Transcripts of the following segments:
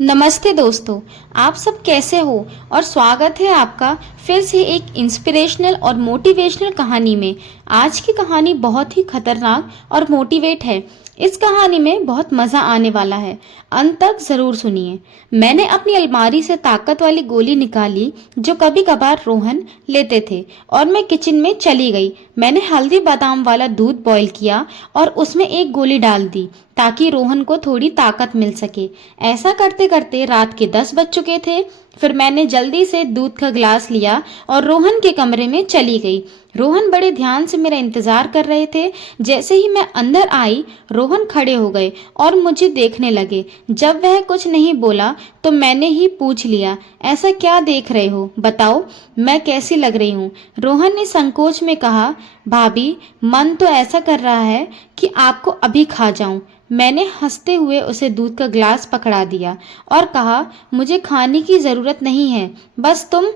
नमस्ते दोस्तों, आप सब कैसे हो? और स्वागत है आपका फिर से एक इंस्पिरेशनल और मोटिवेशनल कहानी में। आज की कहानी बहुत ही खतरनाक और मोटिवेट है। इस कहानी में बहुत मज़ा आने वाला है, अंत तक ज़रूर सुनिए। मैंने अपनी अलमारी से ताकत वाली गोली निकाली जो कभी कभार रोहन लेते थे और मैं किचन में चली गई। मैंने हल्दी बादाम वाला दूध बॉईल किया और उसमें एक गोली डाल दी ताकि रोहन को थोड़ी ताकत मिल सके। ऐसा करते करते रात के 10 बज चुके थे। फिर मैंने जल्दी से दूध का गिलास लिया और रोहन के कमरे में चली गई। रोहन बड़े ध्यान से मेरा इंतजार कर रहे थे। जैसे ही मैं अंदर आई, रोहन खड़े हो गए और मुझे देखने लगे। जब वह कुछ नहीं बोला तो मैंने ही पूछ लिया, ऐसा क्या देख रहे हो? बताओ, मैं कैसी लग रही हूँ? रोहन ने संकोच में कहा, भाभी, मन तो ऐसा कर रहा है कि आपको अभी खा जाऊं। मैंने हंसते हुए उसे दूध का ग्लास पकड़ा दिया और कहा, मुझे खाने की जरूरत नहीं है, बस तुम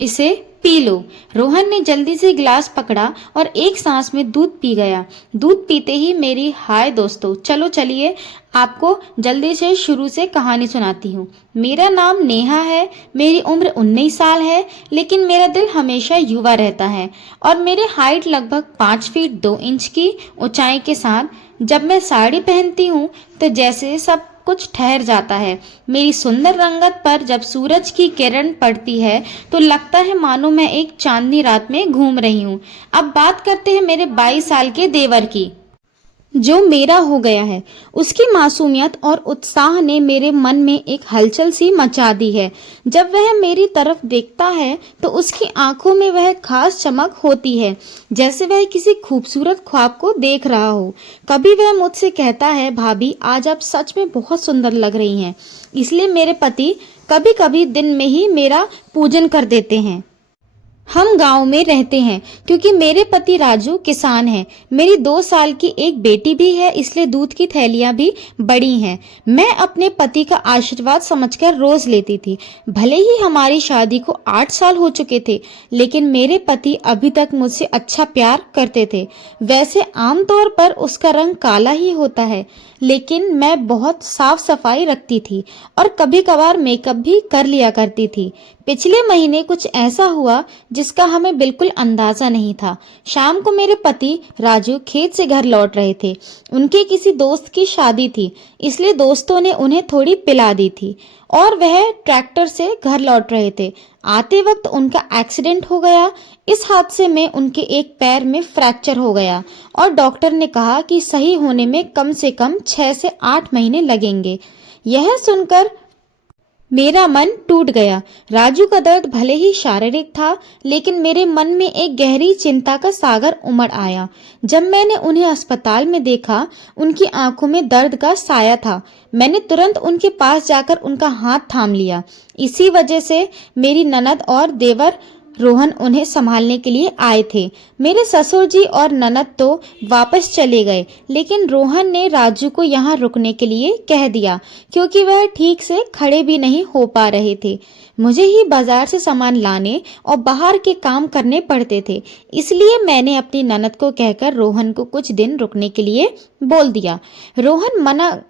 इसे पी लो। रोहन ने जल्दी से गिलास पकड़ा और एक सांस में दूध पी गया। दूध पीते ही मेरी हाय दोस्तों, चलो चलिए आपको जल्दी से शुरू से कहानी सुनाती हूँ। मेरा नाम नेहा है, मेरी उम्र 19 साल है, लेकिन मेरा दिल हमेशा युवा रहता है और मेरी हाइट लगभग 5 फीट 2 इंच की ऊंचाई के साथ। जब मैं साड़ी पहनती हूँ तो जैसे सब कुछ ठहर जाता है। मेरी सुंदर रंगत पर जब सूरज की किरण पड़ती है तो लगता है मानो मैं एक चांदनी रात में घूम रही हूँ। अब बात करते हैं मेरे 22 साल के देवर की, जो मेरा हो गया है। उसकी मासूमियत और उत्साह ने मेरे मन में एक हलचल सी मचा दी है। जब वह मेरी तरफ देखता है तो उसकी आंखों में वह खास चमक होती है, जैसे वह किसी खूबसूरत ख्वाब को देख रहा हो। कभी वह मुझसे कहता है, भाभी, आज आप सच में बहुत सुंदर लग रही हैं। इसलिए मेरे पति कभी कभी दिन में ही मेरा पूजन कर देते हैं। हम गांव में रहते हैं क्योंकि मेरे पति राजू किसान हैं। मेरी 2 साल की एक बेटी भी है, इसलिए दूध की थैलियां भी बड़ी हैं। मैं अपने पति का आशीर्वाद समझकर रोज लेती थी। भले ही हमारी शादी को 8 साल हो चुके थे, लेकिन मेरे पति अभी तक मुझसे अच्छा प्यार करते थे। वैसे आमतौर पर उसका रंग काला ही होता है, लेकिन मैं बहुत साफ सफाई रखती थी और कभी कभार मेकअप भी कर लिया करती थी। पिछले महीने कुछ ऐसा हुआ जिसका हमें बिल्कुल अंदाजा नहीं था। शाम को मेरे पति राजू खेत से घर लौट रहे थे। उनके किसी दोस्त की शादी थी, इसलिए दोस्तों ने उन्हें थोड़ी पिला दी थी और वह ट्रैक्टर से घर लौट रहे थे। आते वक्त उनका एक्सीडेंट हो गया। इस हादसे में उनके एक पैर में फ्रैक्चर हो गया और डॉक्टर ने कहा कि सही होने में कम से कम 6 से 8 महीने लगेंगे। यह सुनकर मेरा मन टूट गया। राजू का दर्द भले ही शारीरिक था, लेकिन मेरे मन में एक गहरी चिंता का सागर उमड़ आया। जब मैंने उन्हें अस्पताल में देखा, उनकी आंखों में दर्द का साया था। मैंने तुरंत उनके पास जाकर उनका हाथ थाम लिया। इसी वजह से मेरी ननद और देवर रोहन उन्हें संभालने के लिए आए थे। मेरे ससुर जी और ननद तो वापस चले गए, लेकिन रोहन ने राजू को यहाँ रुकने के लिए कह दिया क्योंकि वह ठीक से खड़े भी नहीं हो पा रहे थे। मुझे ही बाजार से सामान लाने और बाहर के काम करने पड़ते थे, इसलिए मैंने अपनी ननद को कहकर रोहन को कुछ दिन रुकने के लिए बोल दिया। रोहन मान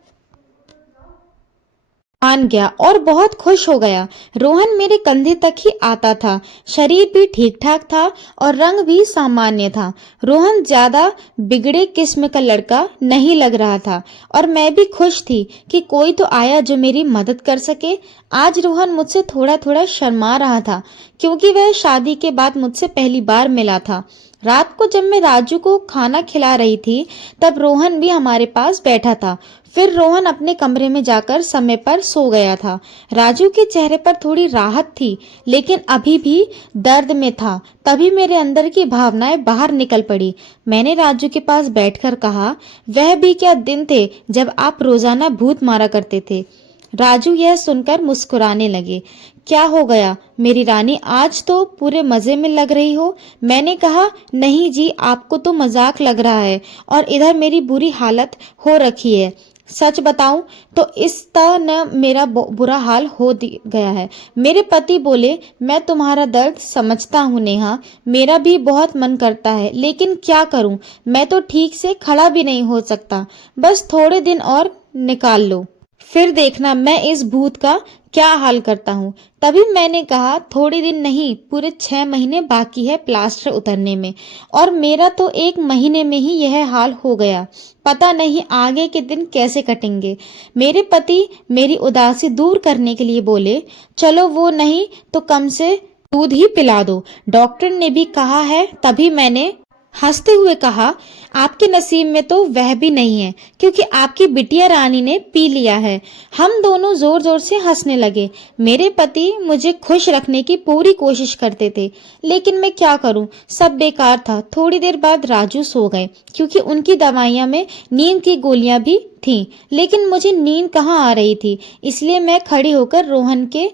गया और बहुत खुश हो गया। रोहन मेरे कंधे तक ही आता था, शरीर भी ठीक ठाक था और रंग भी सामान्य था। रोहन ज्यादा बिगड़े किस्म का लड़का नहीं लग रहा था और मैं भी खुश थी कि कोई तो आया जो मेरी मदद कर सके। आज रोहन मुझसे थोड़ा थोड़ा शर्मा रहा था क्योंकि वह शादी के बाद मुझसे पहली बार मिला था। रात को जब मैं राजू को खाना खिला रही थी, तब रोहन भी हमारे पास बैठा था। फिर रोहन अपने कमरे में जाकर समय पर सो गया था। राजू के चेहरे पर थोड़ी राहत थी, लेकिन अभी भी दर्द में था। तभी मेरे अंदर की भावनाएं बाहर निकल पड़ी। मैंने राजू के पास बैठकर कहा, वह भी क्या दिन थे जब आप रोजाना भूत मारा करते थे। राजू यह सुनकर मुस्कुराने लगे। क्या हो गया मेरी रानी, आज तो पूरे मजे में लग रही हो। मैंने कहा, नहीं जी, आपको तो मजाक लग रहा है और इधर मेरी बुरी हालत हो रखी है। सच बताऊं तो इस तरह न मेरा बुरा हाल हो गया है। मेरे पति बोले, मैं तुम्हारा दर्द समझता हूँ नेहा, मेरा भी बहुत मन करता है, लेकिन क्या करूं, मैं तो ठीक से खड़ा भी नहीं हो सकता। बस थोड़े दिन और निकाल लो, फिर देखना मैं इस भूत का क्या हाल करता हूँ। तभी मैंने कहा थोड़े दिन नहीं, पूरे 6 महीने बाकी है प्लास्टर उतरने में, और मेरा तो 1 महीने में ही यह हाल हो गया। पता नहीं आगे के दिन कैसे कटेंगे। मेरे पति मेरी उदासी दूर करने के लिए बोले, चलो वो नहीं तो कम से दूध ही पिला दो, डॉक्टर ने भी कहा है। तभी मैंने हंसते हुए कहा, आपके नसीब में तो वह भी नहीं है, क्योंकि आपकी बिटिया रानी ने पी लिया है। हम दोनों जोर जोर से हंसने लगे। मेरे पति मुझे खुश रखने की पूरी कोशिश करते थे, लेकिन मैं क्या करूं, सब बेकार था। थोड़ी देर बाद राजू सो गए, क्योंकि उनकी दवाइयां में नींद की गोलियां भी थीं, लेकिन मुझे नींद कहाँ आ रही थी। इसलिए मैं खड़ी होकर रोहन के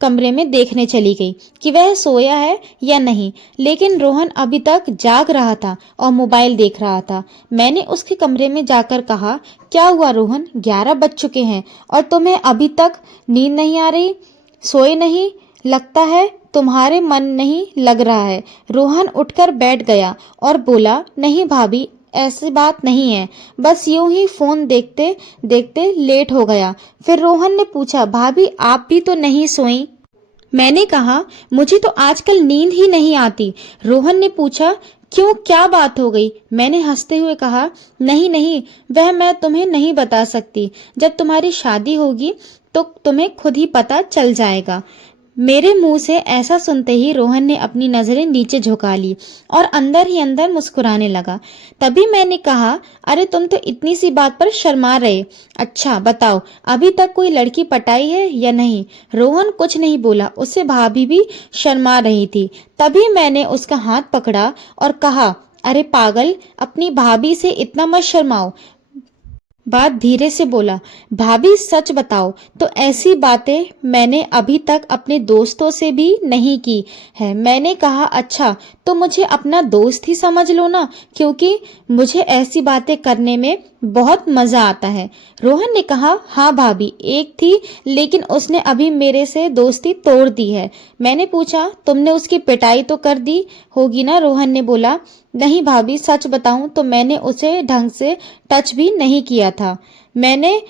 कमरे में देखने चली गई कि वह सोया है या नहीं, लेकिन रोहन अभी तक जाग रहा था और मोबाइल देख रहा था। मैंने उसके कमरे में जाकर कहा, क्या हुआ रोहन, 11 बज चुके हैं और तुम्हें अभी तक नींद नहीं आ रही, सोए नहीं, लगता है तुम्हारे मन नहीं लग रहा है। रोहन उठकर बैठ गया और बोला, नहीं भाभी, ऐसी बात नहीं है, बस यूं ही फोन देखते देखते लेट हो गया। फिर रोहन ने पूछा, भाभी आप भी तो नहीं सोई? मैंने कहा, मुझे तो आजकल नींद ही नहीं आती। रोहन ने पूछा, क्यों, क्या बात हो गई? मैंने हंसते हुए कहा, नहीं नहीं, वह मैं तुम्हें नहीं बता सकती। जब तुम्हारी शादी होगी तो तुम्हें खुद ही पता चल जाएगा। मेरे मुंह से ऐसा सुनते ही रोहन ने अपनी नजरें नीचे झुका ली और अंदर ही अंदर मुस्कुराने लगा। तभी मैंने कहा, अरे तुम तो इतनी सी बात पर शर्मा रहे। अच्छा बताओ, अभी तक कोई लड़की पटाई है या नहीं? रोहन कुछ नहीं बोला, उससे भाभी भी शर्मा रही थी। तभी मैंने उसका हाथ पकड़ा और कहा, अरे पागल, अपनी भाभी से इतना मत शर्माओ। बात धीरे से बोला, भाभी सच बताओ तो ऐसी बातें मैंने अभी तक अपने दोस्तों से भी नहीं की है। मैंने कहा, अच्छा तो मुझे अपना दोस्त ही समझ लो ना, क्योंकि मुझे ऐसी बातें करने में बहुत मजा आता है। रोहन ने कहा, हाँ भाभी, एक थी, लेकिन उसने अभी मेरे से दोस्ती तोड़ दी है। मैंने पूछा, तुमने उसकी पिटाई तो कर दी होगी ना? रोहन ने बोला, नहीं भाभी, सच बताऊं तो मैंने उसे ढंग से टच भी नहीं किया था। मैंने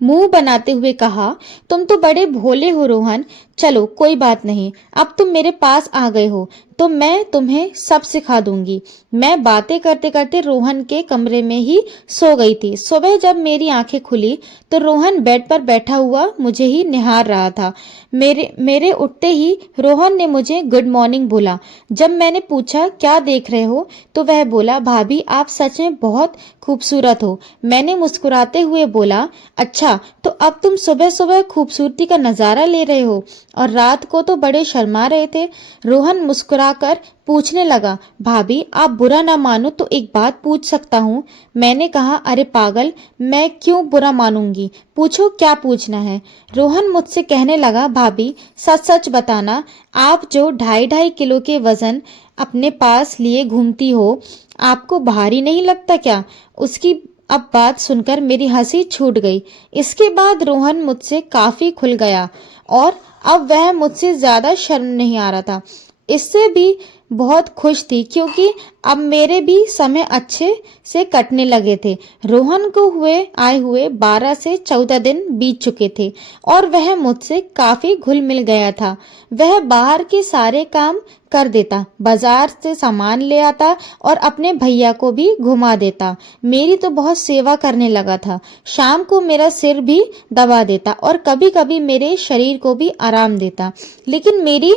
मुंह बनाते हुए कहा, तुम तो बड़े भोले हो रोहन। चलो कोई बात नहीं, अब तुम मेरे पास आ गए हो तो मैं तुम्हें सब सिखा दूंगी। मैं बातें करते करते रोहन के कमरे में ही सो गई थी। सुबह जब मेरी आंखें खुली तो रोहन बेड पर बैठा हुआ मुझे ही निहार रहा था। मेरे उठते ही रोहन ने मुझे गुड मॉर्निंग बोला। जब मैंने पूछा, क्या देख रहे हो, तो वह बोला, भाभी आप सच में बहुत खूबसूरत हो। मैंने मुस्कुराते हुए बोला, अच्छा तो अब तुम सुबह सुबह खूबसूरती का नजारा ले रहे हो और रात को तो बड़े शर्मा रहे थे। रोहन मुस्कुराकर पूछने लगा, भाभी आप बुरा ना मानो तो एक बात पूछ सकता हूँ? मैंने कहा, अरे पागल, मैं क्यों बुरा मानूंगी, पूछो क्या पूछना है। रोहन मुझसे कहने लगा, भाभी सच सच बताना, आप जो 2.5-2.5 किलो के वजन अपने पास लिए घूमती हो, आपको भारी नहीं लगता क्या? उसकी अब बात सुनकर मेरी हंसी छूट गई। इसके बाद रोहन मुझसे काफी खुल गया और अब वह मुझसे ज्यादा शर्म नहीं आ रहा था। इससे भी बहुत खुश थी, क्योंकि अब मेरे भी समय अच्छे से कटने लगे थे। रोहन को आए हुए 12 से 14 दिन बीत चुके थे और वह मुझसे काफी घुल मिल गया था। वह बाहर के सारे काम कर देता, बाजार से सामान ले आता और अपने भैया को भी घुमा देता। मेरी तो बहुत सेवा करने लगा था। शाम को मेरा सिर भी दबा देता और कभी कभी मेरे शरीर को भी आराम देता। लेकिन मेरी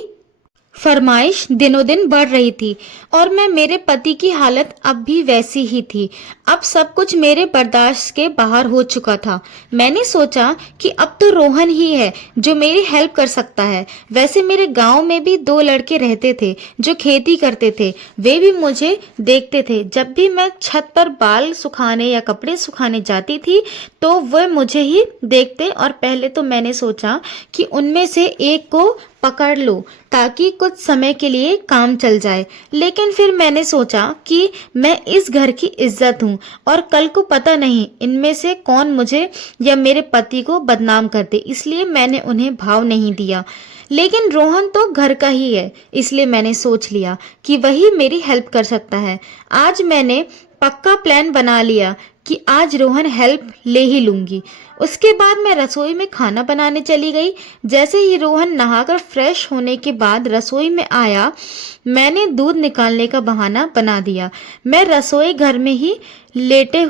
फरमाइश दिनों दिन बढ़ रही थी और मेरे पति की हालत अब भी वैसी ही थी। अब सब कुछ मेरे बर्दाश्त के बाहर हो चुका था। मैंने सोचा कि अब तो रोहन ही है जो मेरी हेल्प कर सकता है। वैसे मेरे गांव में भी 2 लड़के रहते थे जो खेती करते थे। वे भी मुझे देखते थे। जब भी मैं छत पर बाल सुखाने या कपड़े सुखाने जाती थी तो वह मुझे ही देखते, और पहले तो मैंने सोचा कि उनमें से एक को पकड़ लो ताकि कुछ समय के लिए काम चल जाए। लेकिन फिर मैंने सोचा कि मैं इस घर की इज्जत हूँ और कल को पता नहीं इनमें से कौन मुझे या मेरे पति को बदनाम कर दे, इसलिए मैंने उन्हें भाव नहीं दिया। लेकिन रोहन तो घर का ही है, इसलिए मैंने सोच लिया कि वही मेरी हेल्प कर सकता है। आज मैंने पक्का प्लान बना लिया कि आज रोहन हेल्प ले ही लूंगी। उसके बाद मैं रसोई में खाना बनाने चली गई। जैसे ही रोहन नहाकर फ्रेश होने के बाद रसोई में आया, मैंने दूध निकालने का बहाना बना दिया। मैं रसोई घर में ही लेटे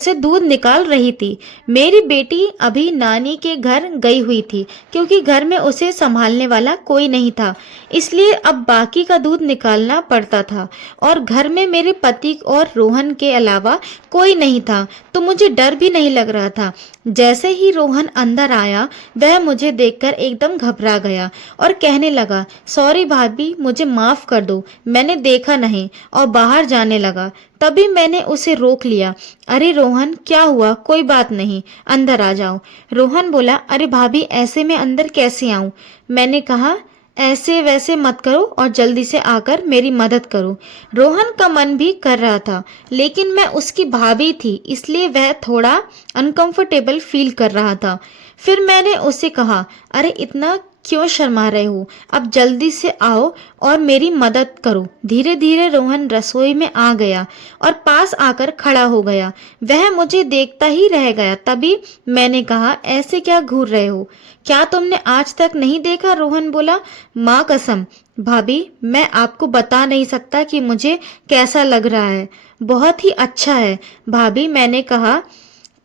से दूध निकाल रही थी। मेरी बेटी अभी नानी के घर गई हुई थी क्योंकि घर में उसे संभालने वाला कोई नहीं था, इसलिए अब बाकी का दूध निकालना पड़ता था और घर में मेरे पति और रोहन के अलावा कोई नहीं था, तो मुझे डर भी नहीं लग रहा था। जैसे ही रोहन अंदर आया, वह मुझे देखकर एकदम घबरा गया और कहने लगा, सॉरी भाभी, मुझे माफ कर दो, मैंने देखा नहीं, और बाहर जाने लगा। तभी मैंने उसे रोक लिया। अरे रोहन, क्या हुआ? कोई बात नहीं, अंदर आ जाओ। रोहन बोला, अरे भाभी, ऐसे में अंदर कैसे आऊं? मैंने कहा, ऐसे वैसे मत करो और जल्दी से आकर मेरी मदद करो। रोहन का मन भी कर रहा था, लेकिन मैं उसकी भाभी थी, इसलिए वह थोड़ा अनकंफर्टेबल फील कर रहा था। फिर मैंने उसे कहा, अरे इतना क्यों शर्मा रहे हो? अब जल्दी से आओ और मेरी मदद करो। धीरे धीरे रोहन रसोई में आ गया और पास आकर खड़ा हो गया। वह मुझे देखता ही रह गया। तभी मैंने कहा, ऐसे क्या घूर रहे हो? क्या तुमने आज तक नहीं देखा? रोहन बोला, माँ कसम भाभी, मैं आपको बता नहीं सकता कि मुझे कैसा लग रहा है। बहुत ही अच्छा है भाभी। मैंने कहा,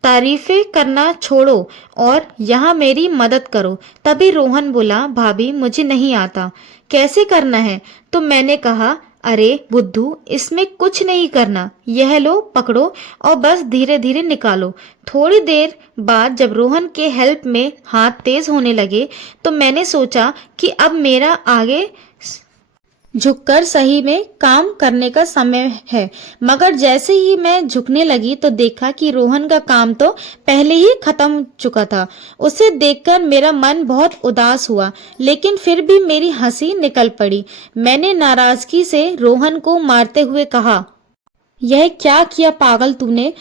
तारीफें करना छोड़ो और यहाँ मेरी मदद करो। तभी रोहन बोला, भाभी मुझे नहीं आता, कैसे करना है? तो मैंने कहा, अरे बुद्धू, इसमें कुछ नहीं करना, यह लो पकड़ो और बस धीरे धीरे निकालो। थोड़ी देर बाद जब रोहन के हेल्प में हाथ तेज होने लगे, तो मैंने सोचा कि अब मेरा आगे झुककर सही में काम करने का समय है। मगर जैसे ही मैं झुकने लगी तो देखा कि रोहन का काम तो पहले ही खत्म हो चुका था। उसे देखकर मेरा मन बहुत उदास हुआ, लेकिन फिर भी मेरी हंसी निकल पड़ी। मैंने नाराजगी से रोहन को मारते हुए कहा, यह क्या किया पागल तूने?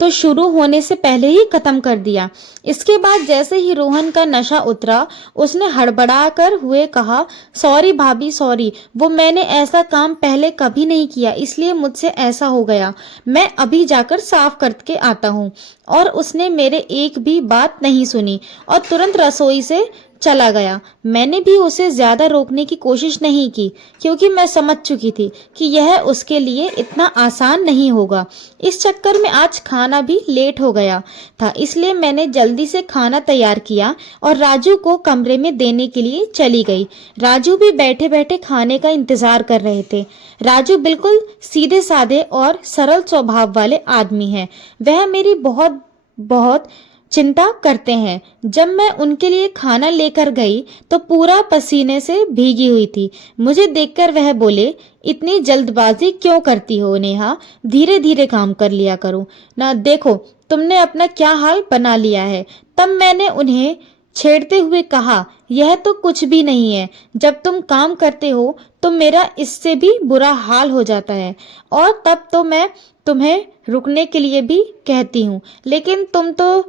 तो शुरू होने से पहले ही खत्म कर दिया। इसके बाद जैसे ही रोहन का नशा उतरा, उसने हड़बड़ा कर हुए कहा, सॉरी भाभी, सॉरी, वो मैंने ऐसा काम पहले कभी नहीं किया, इसलिए मुझसे ऐसा हो गया। मैं अभी जाकर साफ करके आता हूँ। और उसने मेरे एक भी बात नहीं सुनी और तुरंत रसोई से चला गया। मैंने भी उसे ज्यादा रोकने की कोशिश नहीं की, क्योंकि मैं समझ चुकी थी कि यह उसके लिए इतना आसान नहीं होगा। इस चक्कर में आज खाना भी लेट हो गया था, इसलिए मैंने जल्दी से खाना तैयार किया और राजू को कमरे में देने के लिए चली गई। राजू भी बैठे बैठे खाने का इंतजार कर रहे थे। राजू बिल्कुल सीधे साधे और सरल स्वभाव वाले आदमी हैं। वह मेरी बहुत बहुत चिंता करते हैं। जब मैं उनके लिए खाना लेकर गई तो पूरा पसीने से भीगी हुई थी। मुझे देखकर वह बोले, इतनी जल्दबाजी क्यों करती हो नेहा? धीरे धीरे काम कर लिया करो ना, देखो तुमने अपना क्या हाल बना लिया है। तब मैंने उन्हें छेड़ते हुए कहा, यह तो कुछ भी नहीं है, जब तुम काम करते हो तो मेरा इससे भी बुरा हाल हो जाता है, और तब तो मैं तुम्हें रुकने के लिए भी कहती हूँ, लेकिन तुम तो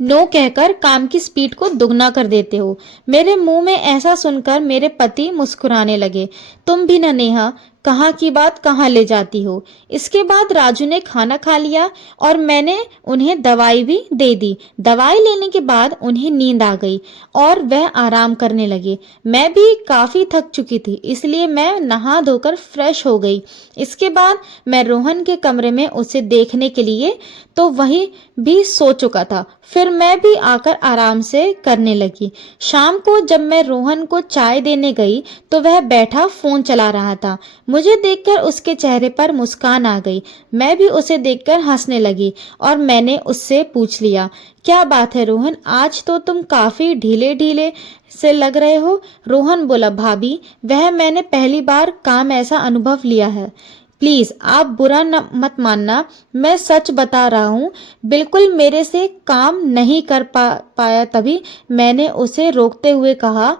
नो कहकर काम की स्पीड को दुगना कर देते हो। मेरे मुंह में ऐसा सुनकर मेरे पति मुस्कुराने लगे। तुम भी न नेहा, कहाँ की बात कहाँ ले जाती हो। इसके बाद राजू ने खाना खा लिया और मैंने उन्हें दवाई भी दे दी। दवाई लेने के बाद उन्हें नींद आ गई और वह आराम करने लगे। मैं भी काफी थक चुकी थी, इसलिए मैं नहा धोकर फ्रेश हो गई। इसके बाद मैं रोहन के कमरे में उसे देखने के लिए तो वहीं भी सो चुका था। फिर मैं भी आकर आराम से करने लगी। शाम को जब मैं रोहन को चाय देने गई तो वह बैठा फोन चला रहा था। मुझे देखकर उसके चेहरे पर मुस्कान आ गई। मैं भी उसे देखकर हंसने लगी और मैंने उससे पूछ लिया, क्या बात है रोहन, आज तो तुम काफी ढीले ढीले से लग रहे हो। रोहन बोला, भाभी वह मैंने पहली बार काम ऐसा अनुभव लिया है, प्लीज आप बुरा मत मानना, मैं सच बता रहा हूँ, बिल्कुल मेरे से काम नहीं कर पाया। तभी मैंने उसे रोकते हुए कहा,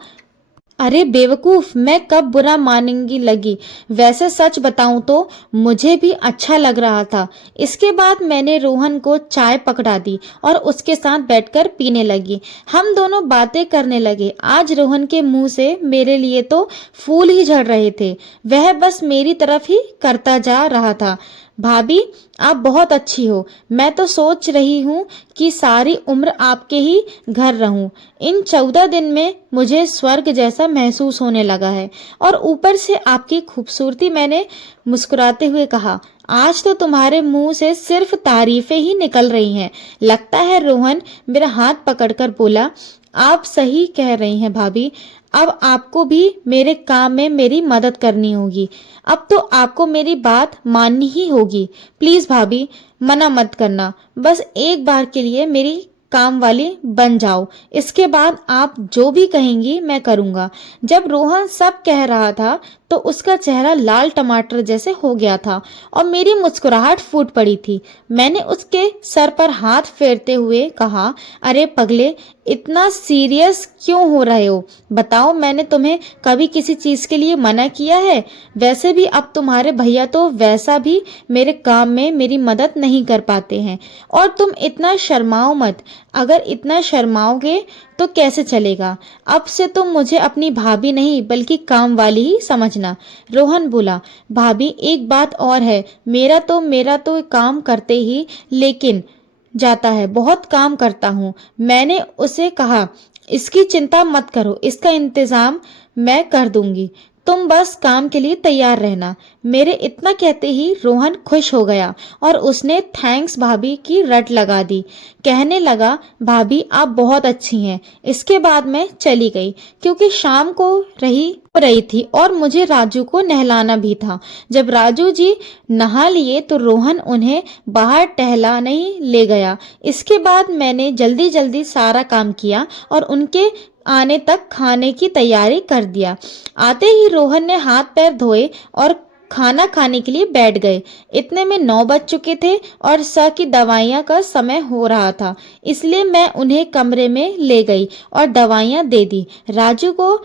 अरे बेवकूफ, मैं कब बुरा मानने लगी, वैसे सच बताऊं तो मुझे भी अच्छा लग रहा था। इसके बाद मैंने रोहन को चाय पकड़ा दी और उसके साथ बैठकर पीने लगी। हम दोनों बातें करने लगे। आज रोहन के मुंह से मेरे लिए तो फूल ही झड़ रहे थे। वह बस मेरी तरफ ही करता जा रहा था। भाभी आप बहुत अच्छी हो। मैं तो सोच रही हूँ कि सारी उम्र आपके ही घर रहूं। इन 14 दिन में मुझे स्वर्ग जैसा महसूस होने लगा है। और ऊपर से आपकी खूबसूरती। मैंने मुस्कुराते हुए कहा, आज तो तुम्हारे मुंह से सिर्फ तारीफें ही निकल रही हैं लगता है। रोहन मेरा हाथ पकड़कर बोला, आप सही कह रही हैं भाभी। अब आपको भी मेरे काम में मेरी मदद करनी होगी। अब तो आपको मेरी बात माननी ही होगी। प्लीज भाभी मना मत करना। बस एक बार के लिए मेरी काम वाली बन जाओ। इसके बाद आप जो भी कहेंगी मैं करूंगा। जब रोहन सब कह रहा था तो उसका चेहरा लाल टमाटर जैसे हो गया था और मेरी मुस्कुराहट फूट पड़ी थी। मैंने उसके सर पर हाथ फेरते हुए कहा, अरे पगले, इतना सीरियस क्यों हो रहे हो? बताओ, मैंने तुम्हें कभी किसी चीज के लिए मना किया है? वैसे भी अब तुम्हारे भैया तो वैसा भी मेरे काम में मेरी मदद नहीं कर पाते हैं। और तुम इतना शर्माओ मत। अगर इतना शर्माओगे तो कैसे चलेगा? अब से तुम मुझे अपनी भाभी नहीं बल्कि काम वाली ही समझना। रोहन बोला, भाभी एक बात और है। मेरा तो काम करते ही लेकिन जाता है, बहुत काम करता हूँ। मैंने उसे कहा, इसकी चिंता मत करो, इसका इंतजाम मैं कर दूंगी। तुम बस काम के लिए तैयार रहना। मेरे इतना कहते ही रोहन खुश हो गया और उसने थैंक्स भाभी की रट लगा दी। कहने लगा, भाभी आप बहुत अच्छी हैं। इसके बाद मैं चली गई क्योंकि शाम को रही थी और मुझे राजू को नहलाना भी था। जब राजू जी नहा लिए तो रोहन उन्हें बाहर टहलाने ही ले गया। इसके बाद मैंने जल्दी जल्दी सारा काम किया और उनके आने तक खाने की तैयारी कर दिया। आते ही रोहन ने हाथ पैर धोए और खाना खाने के लिए बैठ गए। इतने में 9 बज चुके थे और स की दवाइयाँ का समय हो रहा था। इसलिए मैं उन्हें कमरे में ले गई और दवाइयाँ दे दी। राजू को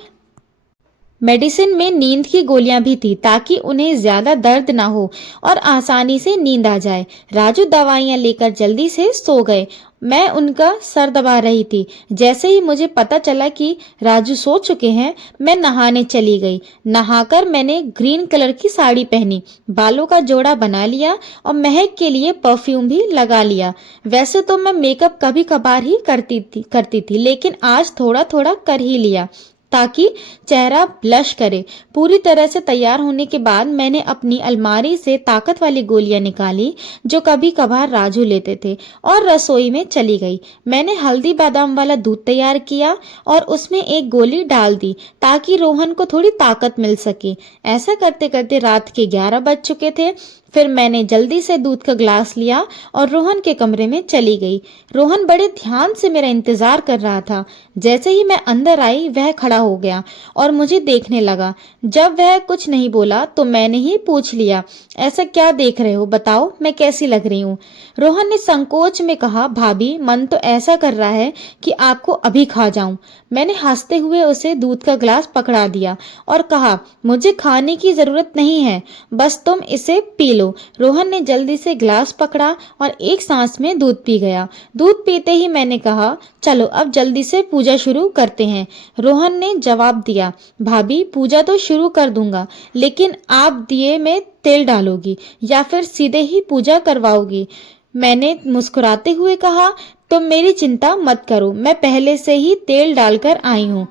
मेडिसिन में नींद की गोलियां भी थी ताकि उन्हें ज्यादा दर्द ना हो और आसानी से नींद आ जाए। राजू दवाइयां लेकर जल्दी से सो गए। मैं उनका सर दबा रही थी। जैसे ही मुझे पता चला कि राजू सो चुके हैं, मैं नहाने चली गई। नहाकर मैंने ग्रीन कलर की साड़ी पहनी, बालों का जोड़ा बना लिया और महक के लिए परफ्यूम भी लगा लिया। वैसे तो मैं मेकअप कभी कभार ही करती थी लेकिन आज थोड़ा थोड़ा कर ही लिया ताकि चेहरा ब्लश करे। पूरी तरह से तैयार होने के बाद मैंने अपनी अलमारी से ताकत वाली गोलियां निकाली जो कभी कभार राजू लेते थे और रसोई में चली गई। मैंने हल्दी बादाम वाला दूध तैयार किया और उसमें एक गोली डाल दी ताकि रोहन को थोड़ी ताकत मिल सके। ऐसा करते करते रात के 11 बज चुके थे। फिर मैंने जल्दी से दूध का ग्लास लिया और रोहन के कमरे में चली गई। रोहन बड़े ध्यान से मेरा इंतजार कर रहा था। जैसे ही मैं अंदर आई वह खड़ा हो गया और मुझे देखने लगा। जब वह कुछ नहीं बोला तो मैंने ही पूछ लिया, ऐसा क्या देख रहे हो? बताओ मैं कैसी लग रही हूँ? रोहन ने संकोच में कहा, भाभी मन तो ऐसा कर रहा है कि आपको अभी खा जाऊं। मैंने हंसते हुए उसे दूध का ग्लास पकड़ा दिया और कहा, मुझे खाने की जरूरत नहीं है, बस तुम इसे पी लो। रोहन ने जल्दी से ग्लास पकड़ा और एक सांस में दूध पी गया। दूध पीते ही मैंने कहा, चलो अब जल्दी से पूजा शुरू करते हैं। रोहन ने जवाब दिया, भाभी पूजा तो शुरू कर दूंगा लेकिन आप दिए में तेल डालोगी या फिर सीधे ही पूजा करवाओगी? मैंने मुस्कुराते हुए कहा, तुम मेरी चिंता मत करो, मैं पहले से ही तेल डालकर आई हूँ।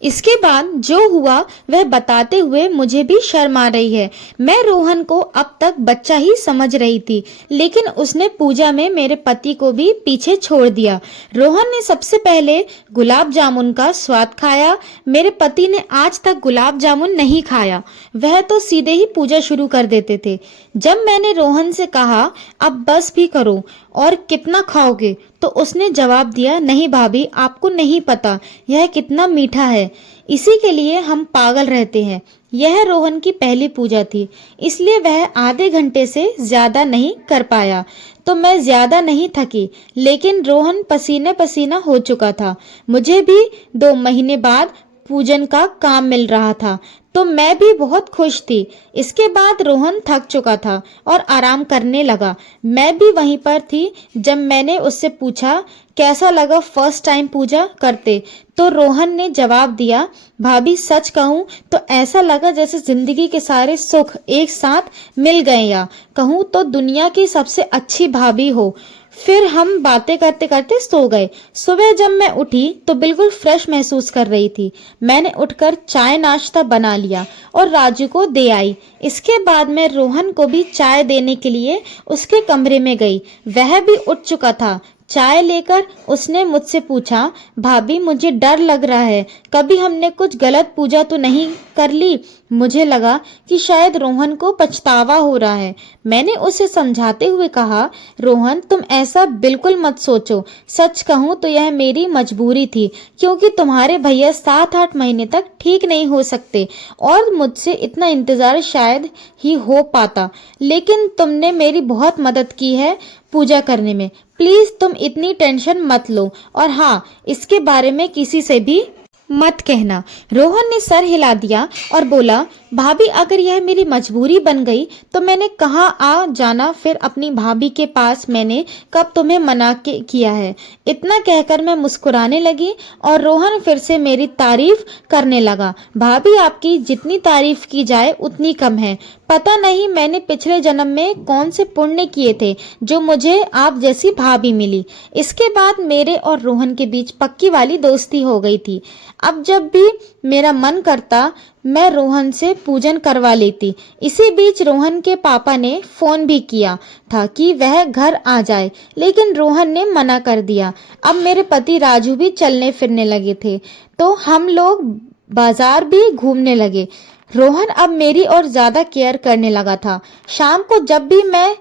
इसके बाद जो हुआ वह बताते हुए मुझे भी शर्म आ रही है। मैं रोहन को अब तक बच्चा ही समझ रही थी लेकिन उसने पूजा में मेरे पति को भी पीछे छोड़ दिया। रोहन ने सबसे पहले गुलाब जामुन का स्वाद खाया। मेरे पति ने आज तक गुलाब जामुन नहीं खाया, वह तो सीधे ही पूजा शुरू कर देते थे। जब मैंने रोहन से कहा, अब बस भी करो और कितना खाओगे, तो उसने जवाब दिया, नहीं भाभी आपको नहीं पता यह कितना मीठा है, इसी के लिए हम पागल रहते हैं। यह रोहन की पहली पूजा थी इसलिए वह आधे घंटे से ज्यादा नहीं कर पाया तो मैं ज्यादा नहीं थकी लेकिन रोहन पसीने पसीना हो चुका था। मुझे भी 2 महीने बाद पूजन का काम मिल रहा था तो तो मैं भी बहुत खुश थी। इसके बाद रोहन थक चुका था और आराम करने लगा। मैं भी वहीं पर थी जब मैंने उससे पूछा कैसा लगा फर्स्ट टाइम पूजा करते। तो रोहन ने जवाब दिया, भाभी सच कहूँ तो ऐसा लगा जैसे जिंदगी के सारे सुख एक साथ मिल गए, या कहूँ तो दुनिया की सबसे अच्छी भाभी हो। फिर हम बातें करते करते सो गए। सुबह जब मैं उठी तो बिल्कुल फ्रेश महसूस कर रही थी। मैंने उठकर चाय नाश्ता बना लिया और राजू को दे आई। इसके बाद मैं रोहन को भी चाय देने के लिए उसके कमरे में गई। वह भी उठ चुका था। चाय लेकर उसने मुझसे पूछा, भाभी मुझे डर लग रहा है, कभी हमने कुछ गलत पूजा तो नहीं कर ली। मुझे लगा कि शायद रोहन को पछतावा हो रहा है। मैंने उसे समझाते हुए कहा, रोहन तुम ऐसा बिल्कुल मत सोचो। सच कहूँ तो यह मेरी मजबूरी थी, क्योंकि तुम्हारे भैया 7-8 महीने तक ठीक नहीं हो सकते और मुझसे इतना इंतजार शायद ही हो पाता। लेकिन तुमने मेरी बहुत मदद की है पूजा करने में। प्लीज तुम इतनी टेंशन मत लो, और हाँ, इसके बारे में किसी से भी मत कहना। रोहन ने सर हिला दिया और बोला, भाभी अगर यह मेरी मजबूरी बन गई तो मैंने कहाँ आ जाना फिर अपनी भाभी के पास, मैंने कब तुम्हें मना किया है। इतना कहकर मैं मुस्कुराने लगी और रोहन फिर से मेरी तारीफ करने लगा। भाभी आपकी जितनी तारीफ की जाए उतनी कम है। पता नहीं मैंने पिछले जन्म में कौन से पुण्य किए थे जो मुझे आप जैसी भाभी मिली। इसके बाद मेरे और रोहन के बीच पक्की वाली दोस्ती हो गई थी। अब जब भी मेरा मन करता मैं रोहन से पूजन करवा लेती। इसी बीच रोहन के पापा ने फोन भी किया था कि वह घर आ जाए, लेकिन रोहन ने मना कर दिया। अब मेरे पति राजू भी चलने फिरने लगे थे तो हम लोग बाजार भी घूमने लगे। रोहन अब मेरी और ज्यादा केयर करने लगा था। शाम को जब भी मैं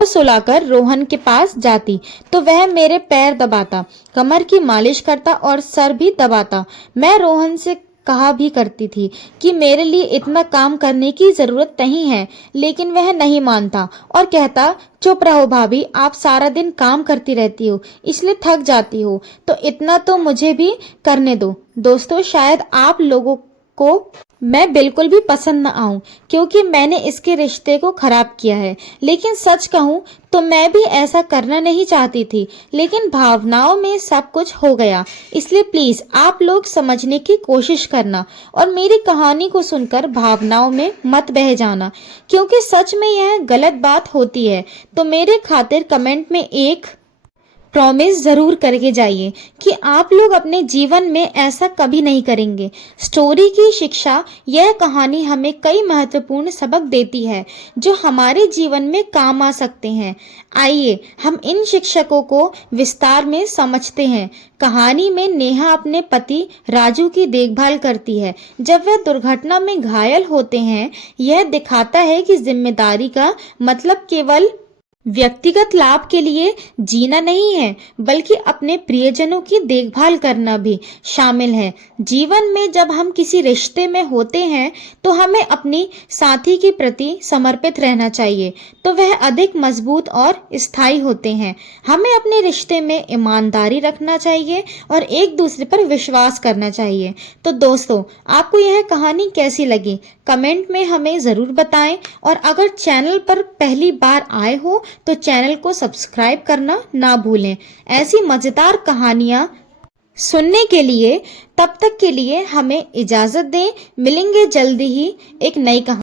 सुलाकर रोहन के पास जाती तो वह मेरे पैर दबाता, कमर की मालिश करता और सर भी दबाता। मैं रोहन से कहा भी करती थी कि मेरे लिए इतना काम करने की जरूरत नहीं है, लेकिन वह नहीं मानता और कहता, चुप रहो भाभी, आप सारा दिन काम करती रहती हो इसलिए थक जाती हो, तो इतना तो मुझे भी करने दो। दोस्तों, शायद आप लोगों को मैं बिल्कुल भी पसंद न आऊं क्योंकि मैंने इसके रिश्ते को खराब किया है, लेकिन सच कहूं तो मैं भी ऐसा करना नहीं चाहती थी, लेकिन भावनाओं में सब कुछ हो गया। इसलिए प्लीज आप लोग समझने की कोशिश करना और मेरी कहानी को सुनकर भावनाओं में मत बह जाना, क्योंकि सच में यह गलत बात होती है। तो मेरे खातिर कमेंट में एक प्रॉमिस जरूर करके जाइए कि आप लोग अपने जीवन में ऐसा कभी नहीं करेंगे। स्टोरी की शिक्षा, यह कहानी हमें कई महत्वपूर्ण सबक देती है जो हमारे जीवन में काम आ सकते हैं। आइए हम इन शिक्षकों को विस्तार में समझते हैं। कहानी में नेहा अपने पति राजू की देखभाल करती है जब वह दुर्घटना में घायल होते हैं। यह दिखाता है कि जिम्मेदारी का मतलब केवल व्यक्तिगत लाभ के लिए जीना नहीं है, बल्कि अपने प्रियजनों की देखभाल करना भी शामिल है। जीवन में जब हम किसी रिश्ते में होते हैं तो हमें अपनी साथी के प्रति समर्पित रहना चाहिए, तो वह अधिक मजबूत और स्थायी होते हैं। हमें अपने रिश्ते में ईमानदारी रखना चाहिए और एक दूसरे पर विश्वास करना चाहिए। तो दोस्तों, आपको यह कहानी कैसी लगी कमेंट में हमें जरूर बताएं, और अगर चैनल पर पहली बार आए हो तो चैनल को सब्सक्राइब करना ना भूलें। ऐसी मजेदार कहानियां सुनने के लिए तब तक के लिए हमें इजाजत दें। मिलेंगे जल्दी ही एक नई कहानी।